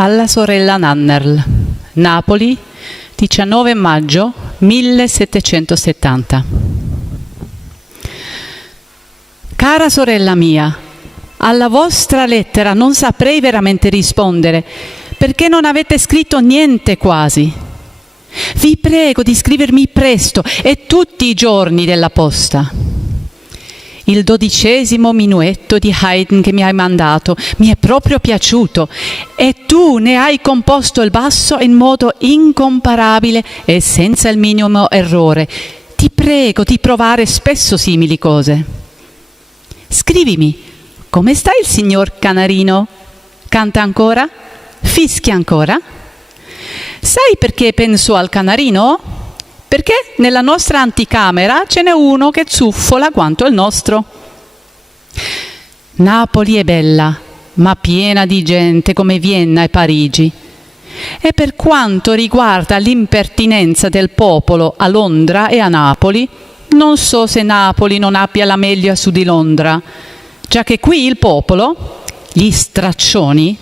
alla sorella Nannerl, Napoli, 19 maggio 1770. Cara sorella mia, alla vostra lettera non saprei veramente rispondere, perché non avete scritto niente quasi. Vi prego di scrivermi presto e tutti i giorni della posta. Il 12° minuetto di Haydn che mi hai mandato mi è proprio piaciuto e tu ne hai composto il basso in modo incomparabile e senza il minimo errore. Ti prego di provare spesso simili cose. Scrivimi, come sta il signor Canarino? Canta ancora? Fischia ancora? Sai perché penso al canarino? Perché nella nostra anticamera ce n'è uno che zuffola quanto il nostro. Napoli è bella, ma piena di gente come Vienna e Parigi. E per quanto riguarda l'impertinenza del popolo a Londra e a Napoli, non so se Napoli non abbia la meglio su di Londra, già che qui il popolo, gli straccioni,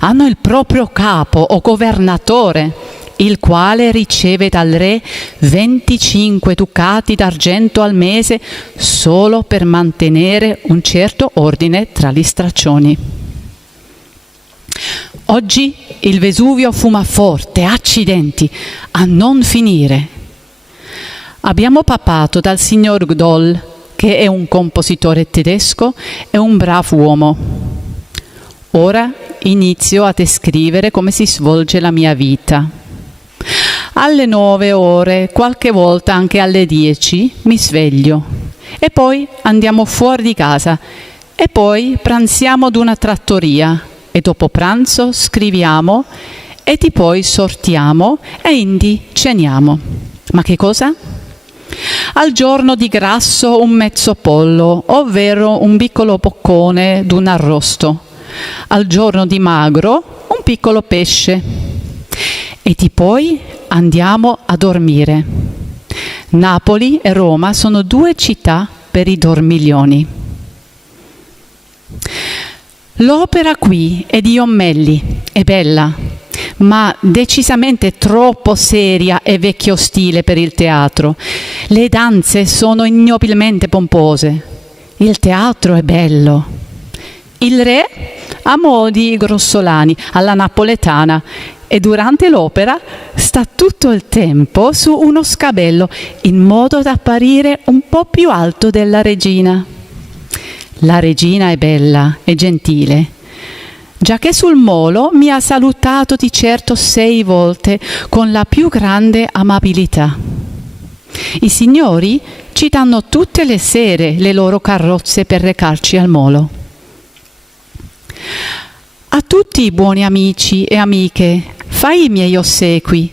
hanno il proprio capo o governatore, il quale riceve dal re 25 ducati d'argento al mese solo per mantenere un certo ordine tra gli straccioni. Oggi il Vesuvio fuma forte, accidenti, a non finire. Abbiamo papato dal signor Gdoll, che è un compositore tedesco e un bravo uomo. Ora inizio a descrivere come si svolge la mia vita. Alle 9 ore, qualche volta anche alle 10, mi sveglio e poi andiamo fuori di casa e poi pranziamo ad una trattoria e dopo pranzo scriviamo e di poi sortiamo e indi ceniamo. Ma che cosa? Al giorno di grasso un mezzo pollo, ovvero un piccolo boccone d'un arrosto. Al giorno di magro un piccolo pesce. E di poi andiamo a dormire. Napoli e Roma sono 2 città per i dormiglioni. L'opera qui è di Jommelli, è bella, ma decisamente troppo seria e vecchio stile per il teatro. Le danze sono ignobilmente pompose. Il teatro è bello. Il re ha modi grossolani, alla napoletana, e durante l'opera sta tutto il tempo su uno scabello in modo da apparire un po' più alto della regina. La regina è bella e gentile, giacché sul molo mi ha salutato di certo 6 volte con la più grande amabilità. I signori ci danno tutte le sere le loro carrozze per recarci al molo. A tutti i buoni amici e amiche fai i miei ossequi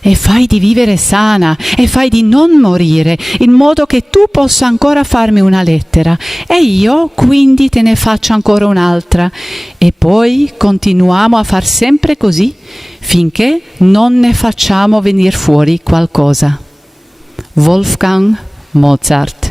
e fai di vivere sana e fai di non morire, in modo che tu possa ancora farmi una lettera e io quindi te ne faccio ancora un'altra e poi continuiamo a far sempre così finché non ne facciamo venire fuori qualcosa. Wolfgang Mozart.